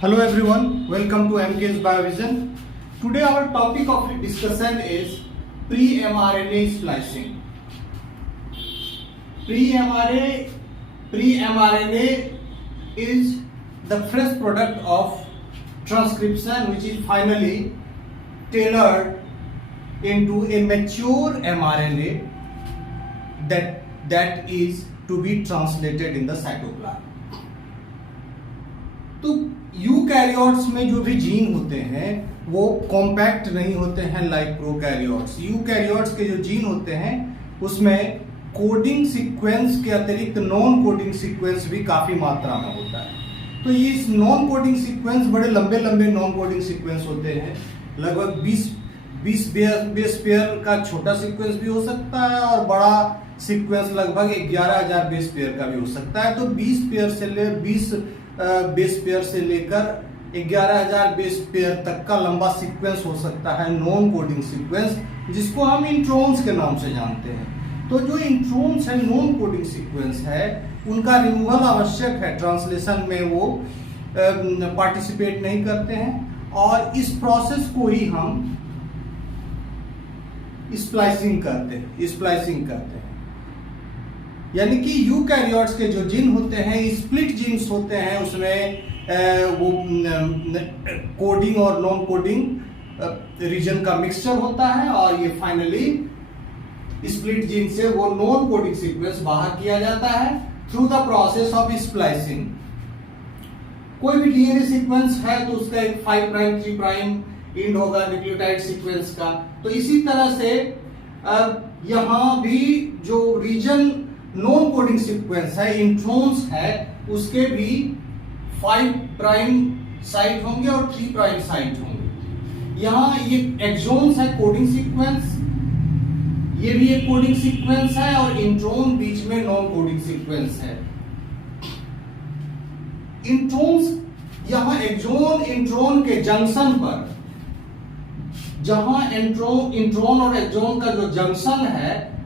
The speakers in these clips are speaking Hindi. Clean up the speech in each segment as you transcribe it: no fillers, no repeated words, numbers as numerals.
Hello everyone, welcome to MK's Biovision. Today our topic of discussion is pre-mRNA splicing. Pre-mRNA is the fresh product of transcription which is finally tailored into a mature mRNA that is to be translated in the cytoplasm. तो यूकैरियोट्स में जो भी जीन होते हैं वो कॉम्पैक्ट नहीं होते हैं लाइक प्रोकैरियोट्स। यूकैरियोट्स के जो जीन होते हैं उसमें कोडिंग सीक्वेंस के अतिरिक्त नॉन कोडिंग सीक्वेंस भी काफी मात्रा में होता है। तो ये इस नॉन कोडिंग सीक्वेंस बड़े लंबे लंबे नॉन कोडिंग सीक्वेंस होते हैं, लगभग 20 बेस पेयर का छोटा सीक्वेंस भी हो सकता है और बड़ा सीक्वेंस लगभग 11,000 बेस पेयर का भी हो सकता है। तो 20 बेस पेयर से लेकर 11,000 बेस पेयर तक का लंबा सीक्वेंस हो सकता है नॉन कोडिंग सीक्वेंस, जिसको हम इंट्रोन्स के नाम से जानते हैं। तो जो इंट्रोन्स है नॉन कोडिंग सीक्वेंस है उनका रिमूवल आवश्यक है, ट्रांसलेशन में वो पार्टिसिपेट नहीं करते हैं और इस प्रोसेस को ही हम स्प्लाइसिंग करते हैं। यानी कि यूकैरियोट्स के जो जीन होते हैं स्प्लिट जीन्स होते हैं, उसमें वो कोडिंग और नॉन कोडिंग रीजन का मिक्सचर होता है और ये फाइनली स्प्लिट जीन से वो नॉन कोडिंग सीक्वेंस बाहर किया जाता है through the process of splicing. कोई भी डीएनए सीक्वेंस है तो उसका एक 5 प्राइम 3 प्राइम एंड होगा न्यूक्लियोटाइड सीक्वेंस का। तो इसी तरह से यहां भी जो रीजन नॉन कोडिंग सीक्वेंस है इंट्रोन्स है उसके भी 5 प्राइम साइट होंगे और 3 प्राइम साइट होंगे। यहां ये एक्सोन्स है कोडिंग सीक्वेंस, ये भी एक कोडिंग सीक्वेंस है और इंट्रोन बीच में नॉन कोडिंग सीक्वेंस है। इंट्रोन्स यहां एक्सोन इंट्रोन के जंक्शन पर, जहां इंट्रोन और एक्सोन का जो जंक्शन है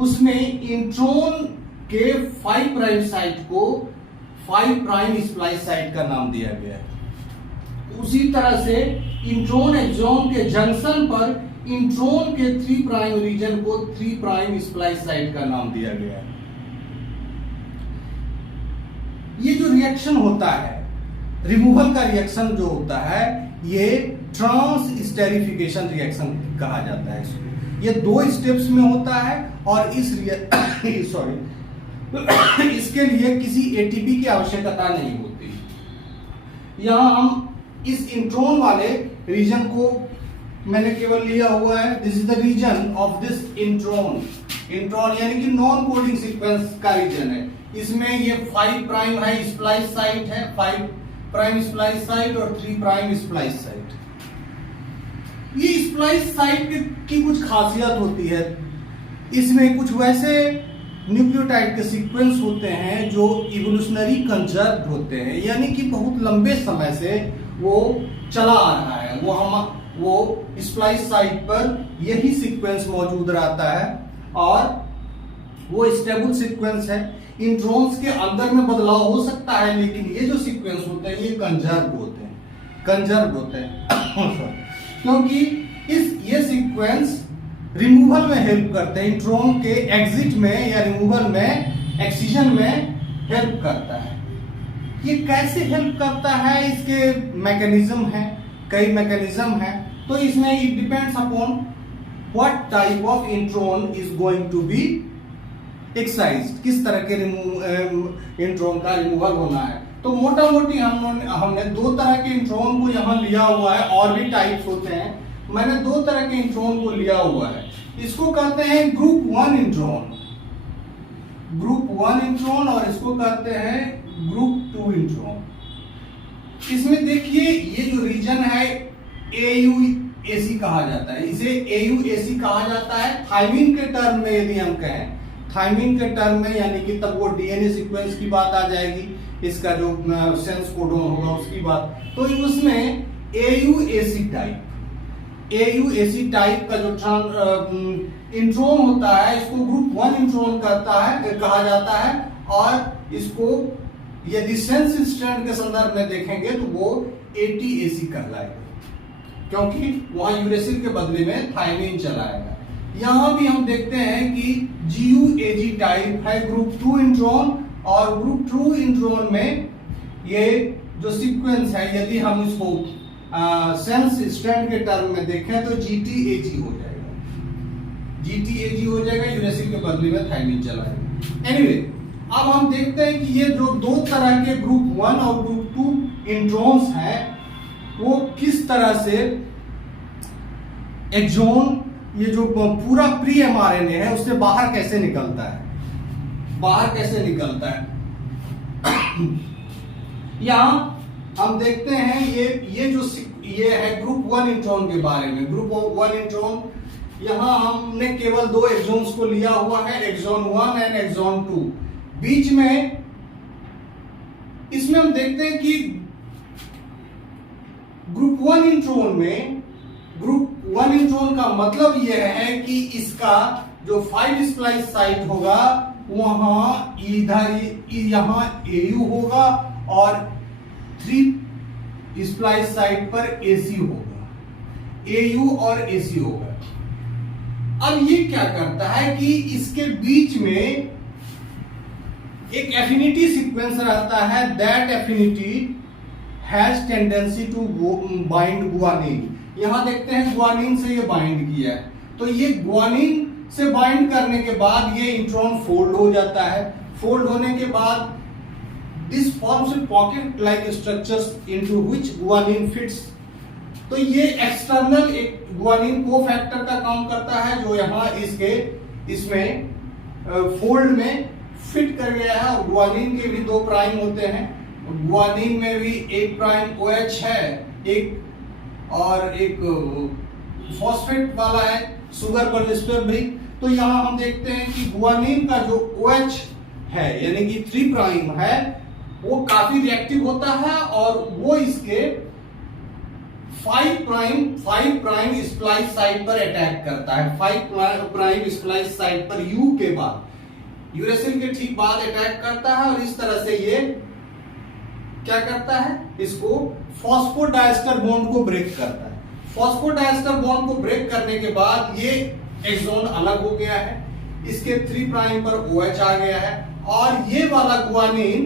उसमें इंट्रोन के 5 प्राइम साइट को 5 प्राइम स्प्लाइस साइट का नाम दिया गया है। उसी तरह से इंट्रोन एक्सोन के जंक्शन पर इंट्रोन के 3 प्राइम रीजन को 3 प्राइम स्प्लाइस साइट का नाम दिया गया है। ये जो रिएक्शन होता है, रिमूवल का रिएक्शन जो होता है, ये ट्रांसस्टेरिफिकेशन रिएक्शन कहा जाता है इसको। ये 2 स्टेप्स में होता है और इसके लिए किसी एटीपी की आवश्यकता नहीं होती। यहां हम इस इंट्रोन वाले रीजन को मैंने केवल लिया हुआ है, this is the region of this intron यानी कि नॉन कोडिंग सीक्वेंस का रीजन है। इसमें ये 5 प्राइम है स्प्लाइस साइट है, 5 प्राइम स्प्लाइस साइट और 3 प्राइम स्प्लाइस साइट। ये स्प्लाइस साइट की कुछ खासियत होती है, इसमें कुछ वैसे न्यूक्लियोटाइड के सीक्वेंस होते हैं जो इवोल्यूशनरी कंजर्व्ड होते हैं, यानी कि बहुत लंबे समय से वो चला आ रहा है, वो स्प्लाइस साइट पर यही सीक्वेंस मौजूद रहता है और वो स्टेबल सीक्वेंस है। इंट्रोन्स के अंदर में बदलाव हो सकता है लेकिन ये जो सीक्वेंस होते हैं ये कंजर्व्ड होते हैं क्योंकि ये सीक्वेंस रिमूवल में हेल्प करते हैं, इंट्रोन के एग्जिट में या रिमूवल में एक्सीजन में हेल्प करता है। ये कैसे हेल्प करता है, इसके मैकेनिज्म है, कई मैकेनिज्म है। तो इसमें it depends upon what type of intron is going to be excised, किस तरह के इंट्रोन का रिमूवल होना है। तो मोटा मोटी हमने 2 तरह के इंट्रोन को यहां लिया हुआ है, और भी टाइप्स होते हैं, मैंने 2 तरह के इंट्रोन को लिया हुआ है। इसको कहते हैं ग्रुप 1 इंट्रोन और इसको कहते हैं ग्रुप 2 इंट्रोन। इसमें देखिए ये जो रीजन है AUAC कहा जाता है, इसे AUAC कहा जाता है थायमिन के टर्म में। यदि हम कहें थायमिन के टर्म में यानी कि तब वो डीएनए सीक्वेंस की बात आ जाएगी, इसका जो सेंस कोडोन होगा उसकी बात। तो उसमें AUAC टाइप का जो इंट्रोन होता है इसको ग्रुप 1 इंट्रोन कहा जाता है और इसको यदि सेंस स्ट्रैंड के संदर्भ में देखेंगे तो वो ATAC कहलाएगा, क्योंकि वहां यूरेसिल के बदले में थायमिन चलाएगा। यहां भी हम देखते हैं कि GUAG टाइप है ग्रुप 2 इंट्रॉन, और ग्रुप 2 इंट्रॉन में ये जो सीक्वेंस है, यदि हम इसको सेंस स्ट्रैंड के टर्म में देखें तो GTAG हो जाएगा, GTAG हो जाएगा, यूरेसिल के बदले में थायमिन चलाएगा। एनीवे, अब हम देखते हैं कि ये जो दो तरह के ग्रुप 1 और ग्रुप 2 इंट्रॉन्स हैं वो किस तरह से एक्सॉन, ये जो पूरा प्री एमआरएनए है उससे बाहर कैसे निकलता है, यहां हम देखते हैं ये है ग्रुप 1 इंट्रॉन के बारे में। ग्रुप 1 इंट्रॉन, यहां हमने केवल दो एक्सॉन्स को लिया हुआ है, एक्सॉन 1 एंड एक्सॉन 2। बीच में इसमें हम देखते हैं कि ग्रुप 1 इंट्रॉन का मतलब यह है कि इसका जो 5 स्प्लाइस साइट होगा वहां यहां AU होगा और 3 स्प्लाइस साइट पर AC होगा, AU और AC होगा। अब ये क्या करता है कि इसके बीच में एक एफिनिटी सीक्वेंस रहता है, that affinity has tendency to bind guanine. यहां देखते हैं गुआनिन से ये बाइंड किया है, तो ये गुआनिन से बाइंड करने के बाद ये इंट्रॉन फोल्ड हो जाता है। फोल्ड होने के बाद this forms pocket like structures into which guanine fits. तो ये एक्सटर्नल एक गुआनिन कोफैक्टर का काम करता है जो यहां इसमें फोल्ड में फिट कर गया है। और गुआनिन के भी 2 प्राइम होते हैं, गुआनिन में भी एक प्राइम OH है, एक फॉस्फेट वाला है शुगर पर इस पर भी। तो यहां हम देखते हैं कि गुआनिन का जो OH है यानी कि 3 प्राइम है वो काफी रिएक्टिव होता है और वो इसके 5 प्राइम स्प्लाइस साइट पर अटैक करता है। 5 प्राइम स्प्लाइस साइट पर U के बाद, यूरेसिल के ठीक बाद अटैक करता है और इस तरह से ये क्या करता है, इसको फॉस्फोडाइस्टर बॉन्ड को ब्रेक करता है। फॉस्फोडाइस्टर बॉन्ड को ब्रेक करने के बाद ये एक्सॉन अलग हो गया है, इसके 3 प्राइम पर OH आ गया है और ये वाला गुआनिन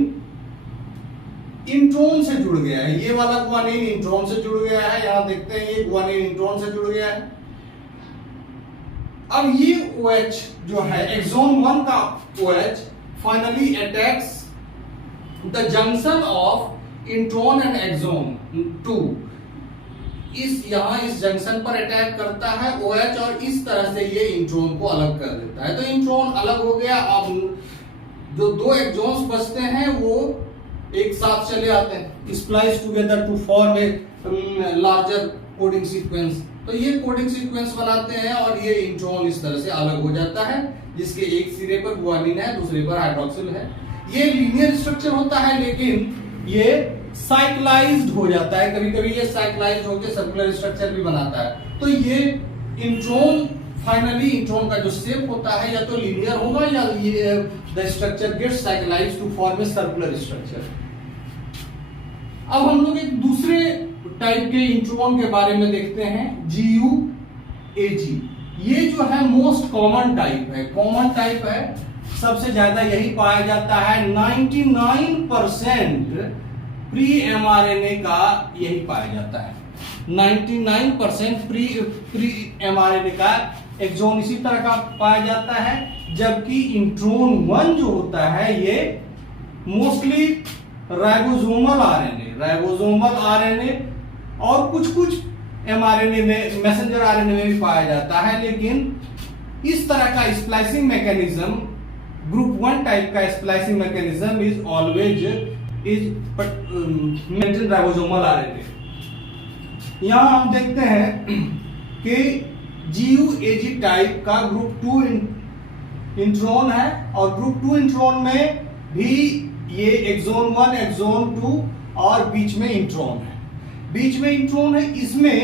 इंट्रॉन से जुड़ गया है। ये वाला गुआनिन इंट्रॉन से जुड़ गया है, यहां देखते हैं ये गुआनिन इंट्रॉन से जुड़ गया है। अब ये OH जो है एक्सॉन 1 का OH finally attacks the junction of intron and exon 2। इस जंक्शन पर अटैक करता है OH और इस तरह से ये इंट्रॉन को अलग कर देता है। तो इंट्रॉन अलग हो गया। अब जो 2 एक्सॉन्स बचते हैं वो एक साथ चले आते हैं, splice together to form a larger coding sequence. तो ये कोडिंग सीक्वेंस बनाते हैं और ये इंट्रॉन इस तरह से अलग हो जाता है, जिसके एक सिरे पर गुआनिन है, दूसरे पर हाइड्रोक्सिल है। ये लीनियर स्ट्रक्चर होता है लेकिन ये साइक्लाइज्ड हो जाता है, कभी कभी ये साइक्लाइज्ड होकर सर्कुलर स्ट्रक्चर भी बनाता है। तो ये इंट्रॉन फाइनली इंट्रॉन का जो शेप होता है या तो लीनियर होगा या the structure gets cyclized to form a circular structure. अब हम लोग एक दूसरे टाइप के इंट्रॉन के बारे में देखते हैं, GUAG। ये जो है मोस्ट कॉमन टाइप है, सबसे ज्यादा यही पाया जाता है। 99% प्री एमआरएनए का यही पाया जाता है। 99% प्री एमआरएनए का एक्सॉन इसी तरह का पाया जाता है, जबकि इंट्रॉन 1 जो होता है ये मोस्टली राइबोसोमल आरएनए और कुछ एमआरएनए में, मैसेंजर आरएनए में भी पाया जाता है। लेकिन इस तरह का स्प्लाइसिंग मैकेनिज्म, ग्रुप 1 टाइप का splicing mechanism is always maintain ribosomal RNA. यहां हम देखते हैं कि GUAG टाइप का ग्रुप 2 इंट्रॉन है और ग्रुप 2 इंट्रॉन में भी ये एक्सॉन 1, एक्सॉन 2 और बीच में इंट्रॉन है। इसमें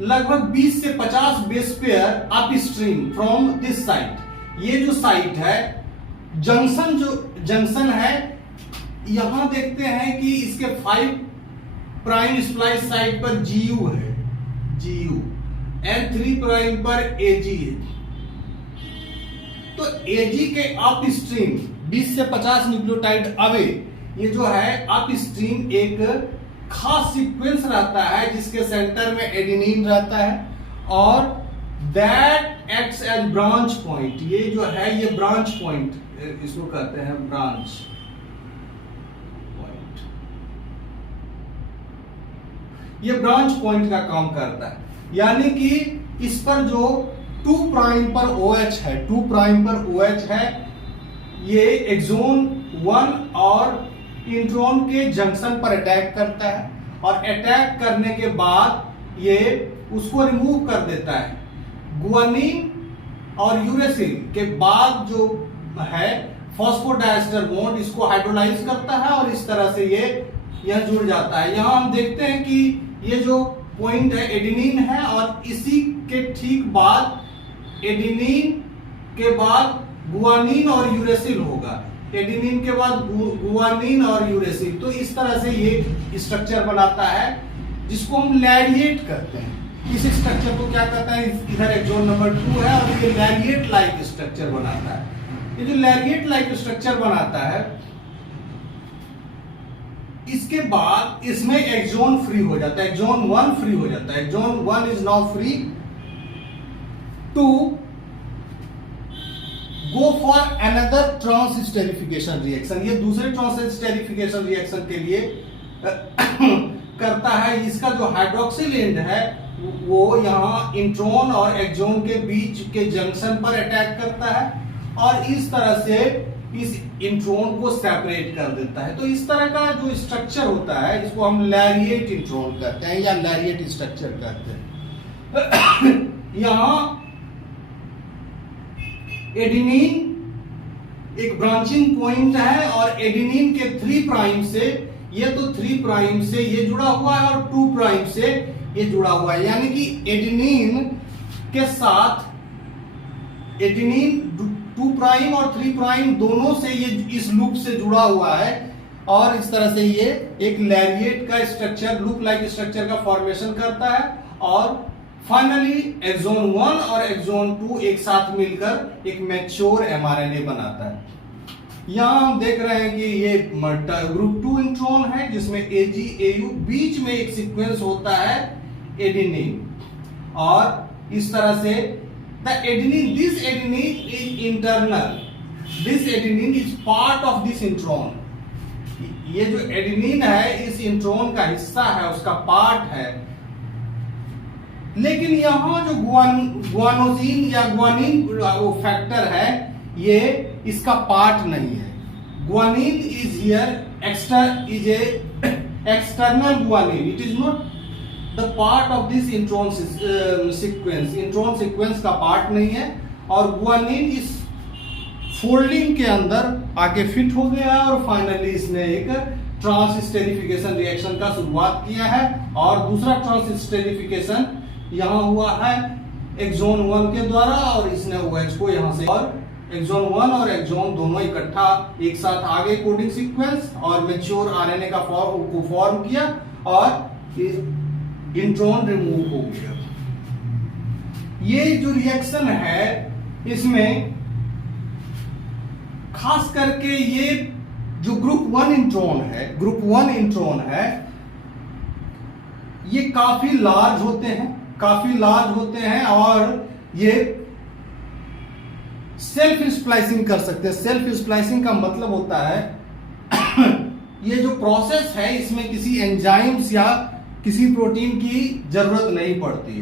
लगभग 20 से 50 base pair upstream from this site. ये जो साइट है, जंक्शन है। यहां देखते हैं कि इसके 5 प्राइम स्प्लाइस साइड पर GU है, GU, एंड 3 प्राइम पर AG है। तो AG के अप स्ट्रीम 20 से 50 न्यूक्लियोटाइड अवे ये जो है अप स्ट्रीम एक खास सीक्वेंस रहता है जिसके सेंटर में एडेनिन रहता है, और that acts as branch point. ये जो है ये ब्रांच पॉइंट इसको कहते हैं, ब्रांच पॉइंट। ये ब्रांच पॉइंट का काम करता है, यानी कि इस पर जो 2 प्राइम पर OH है, 2 प्राइम पर OH है, ये एक्सोन 1 और इंट्रॉन के जंक्शन पर अटैक करता है, और अटैक करने के बाद ये उसको रिमूव कर देता है। गुआनिन और यूरेसिल के बाद जो है फॉस्फोडाइस्टर बॉन्ड इसको हाइड्रोलाइज करता है, और इस तरह से ये यह जुड़ जाता है। यहां हम देखते हैं कि ये जो पॉइंट है एडेनिन है, और इसी के ठीक बाद एडेनिन के बाद गुआनिन और यूरेसिल होगा, एडेनिन के बाद गुआनिन और यूरेसिल। तो इस तरह से ये स्ट्रक्चर बनाता है जिसको हम लैरिएट कहते हैं। इस स्ट्रक्चर को क्या कहता है, इधर एक्सोन नंबर 2 है और ये लैरिएट लाइक स्ट्रक्चर बनाता है। ये जो लैरिएट लाइक स्ट्रक्चर बनाता है, इसके बाद इसमें एक्सोन फ्री हो जाता है, एक्सोन 1 फ्री हो जाता है। Exon 1 is now free to go for another transesterification reaction. ये दूसरे ट्रांसस्टेरिफिकेशन रिएक्शन के लिए करता है। इसका जो हाइड्रोक्सिल एंड है वो यहाँ इंट्रॉन और एक्सोन के बीच के जंक्शन पर अटैक करता है, और इस तरह से इस इंट्रॉन को सेपरेट कर देता है। तो इस तरह का जो स्ट्रक्चर होता है इसको हम लैरिएट इंट्रॉन कहते हैं या लैरिएट स्ट्रक्चर कहते हैं। यहां एडेनिन एक ब्रांचिंग पॉइंट है, और एडेनिन के 3 प्राइम से ये तो 3 प्राइम से ये जुड़ा हुआ है, और 2 प्राइम से ये जुड़ा हुआ है, यानी कि एडेनिन के साथ एडेनिन 2 प्राइम और 3 प्राइम दोनों से ये इस लूप से जुड़ा हुआ है, और इस तरह से ये एक लैरिएट का स्ट्रक्चर, लूप लाइक स्ट्रक्चर का फॉर्मेशन करता है, और फाइनली एक्सोन 1 और एक्सोन 2 एक साथ मिलकर एक मैच्योर mRNA बनाता है। यहां हम देख रहे हैं कि ये ग्रुप 2 इंट्रॉन है जिसमें AG AU, बीच में एक सीक्वेंस होता है एडेनिन, और इस तरह से this adenine is internal, this adenine is part of this intron। ये जो एडेनिन है इस इंट्रॉन का हिस्सा है, उसका पार्ट है। लेकिन यहां जो गुआनोसिन या गुआनिन वो फैक्टर है ये इसका पार्ट नहीं है। Guanine is here external guanine, it is not the part of this intron sequence. Intron sequence का पार्ट नहीं है, और गुआनिन इस फोल्डिंग के अंदर आके फिट हो गया है, और फाइनली इसने एक ट्रांसस्टेरिफिकेशन रिएक्शन का शुरुआत किया है। और दूसरा ट्रांसस्टेरिफिकेशन यहां हुआ है एक्सोन 1 के द्वारा, और इसने OH को यहां से, और एक्सोन 1 और एक्सोन दोनों इकट्ठा एक साथ आगे कोडिंग सीक्वेंस और मैच्योर RNA का फॉर्म किया, और इंट्रॉन रिमूव हो गया। ये जो रिएक्शन है इसमें खास करके ये जो ग्रुप 1 इंट्रॉन है ये काफी लार्ज होते हैं, और ये सेल्फ स्प्लाइसिंग कर सकते हैं। सेल्फ स्प्लाइसिंग का मतलब होता है ये जो प्रोसेस है इसमें किसी एंजाइम्स या किसी प्रोटीन की जरूरत नहीं पड़ती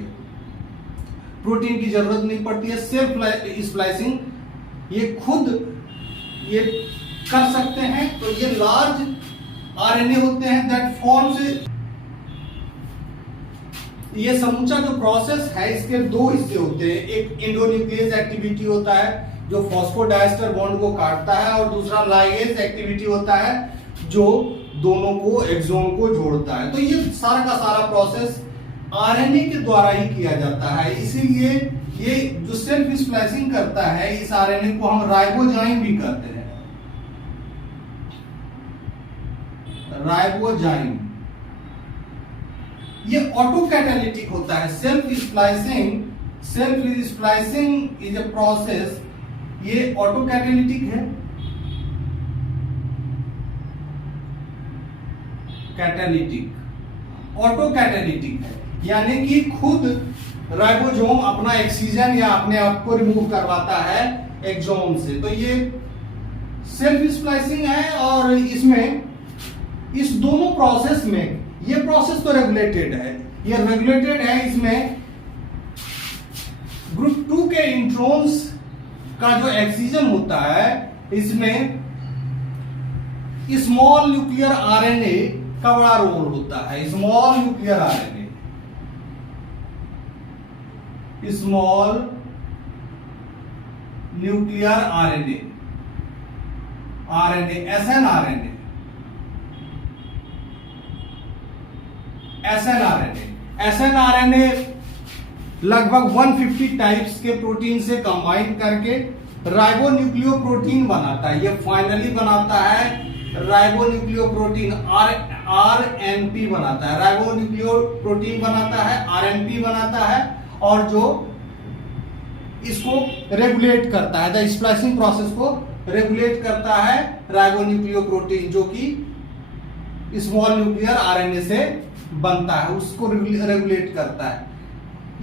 है। सेल्फ स्प्लाइसिंग ये खुद ये कर सकते हैं। तो ये लार्ज आरएनए होते हैं दैट फॉर्म्स, ये समूचा जो प्रोसेस है इसके 2 हिस्से होते हैं। एक एंडोन्यूक्लियस एक्टिविटी होता है जो फॉस्फोडाइस्टर बॉन्ड को काटता है, और दूसरा लाइगेज एक्टिविटी होता है जो दोनों को एक्सोन को जोड़ता है। तो ये सारा का सारा प्रोसेस आरएनए के द्वारा ही किया जाता है। इसीलिए ये जो सेल्फ स्प्लाइसिंग करता है इस आरएनए को हम राइबोजाइम भी कहते हैं। राइबोजाइम, ये ऑटो कैटालिटिक होता है। Self splicing is a process, ये ऑटो कैटालिटिक है। ऑटो कैटालिटिक है, यानी कि खुद राइबोसोम अपना ऑक्सीजन या अपने आप को रिमूव करवाता है एक्सोम से। तो ये सेल्फ स्प्लाइसिंग है, और इसमें इस दोनों प्रोसेस में, ये प्रोसेस तो रेगुलेटेड है, इसमें ग्रुप 2 के इंट्रॉन्स का जो ऑक्सीजन होता है, इसमें स्मॉल न्यूक्लियर आरएनए का बड़ा रोल होता है। Small nuclear RNA, snRNA लगभग 150 टाइप्स के प्रोटीन से कंबाइन करके राइबोन्यूक्लियोप्रोटीन बनाता है। ये फाइनली बनाता है राइबोन्यूक्लियोप्रोटीन, आरएनपी बनाता है। राइबोन्यूक्लियोप्रोटीन बनाता है, आरएनपी बनाता है, और जो इसको रेगुलेट करता है, द स्प्लाइसिंग प्रोसेस को रेगुलेट करता है राइबोन्यूक्लियोप्रोटीन, जो कि स्मॉल न्यूक्लियर आरएनए से बनता है, उसको रेगुलेट करता है।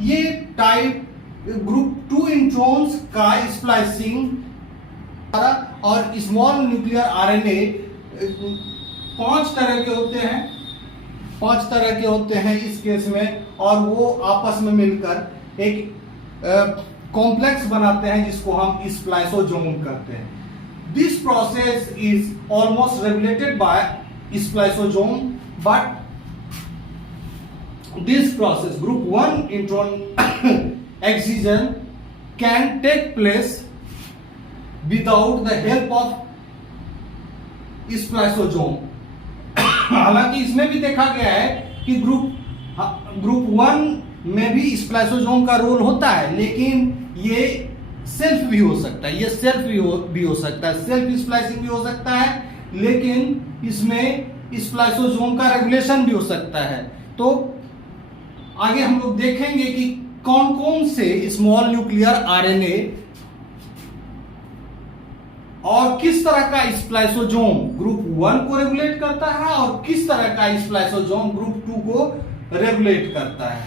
ये टाइप ग्रुप 2 इंट्रॉन्स का स्प्लाइसिंग और स्मॉल न्यूक्लियर आरएनए 5 तरह के होते हैं इस केस में, और वो आपस में मिलकर एक कॉम्प्लेक्स बनाते हैं जिसको हम स्प्लाइसोसोम कहते हैं। This process is almost regulated by spliceosome, but this process, group 1 intron excision can take place without the help of spliceosome. हालांकि इसमें भी देखा गया है कि ग्रुप 1 में भी स्प्लाइसोसोम का रोल होता है, लेकिन ये सेल्फ भी हो सकता है, सेल्फ स्प्लाइसिंग भी हो सकता है, लेकिन इसमें स्प्लाइसोसोम का रेगुलेशन भी हो सकता है। तो आगे हम लोग देखेंगे कि कौन कौन से स्मॉल न्यूक्लियर आरएनए और किस तरह का स्प्लाइसोसोम ग्रुप 1 को रेगुलेट करता है, और किस तरह का स्प्लाइसोसोम ग्रुप 2 को रेगुलेट करता है।